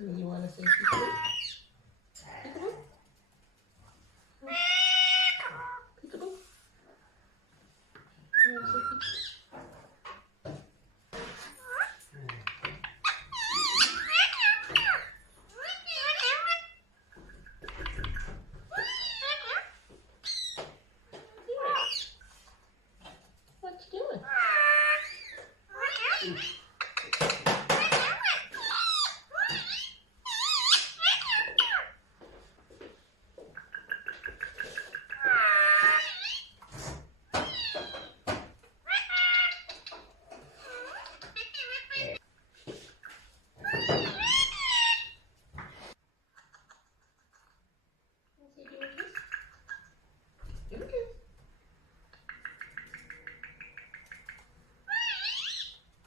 You want to say peekaboo? Peekaboo? Peekaboo? You want to say peekaboo? What you doing?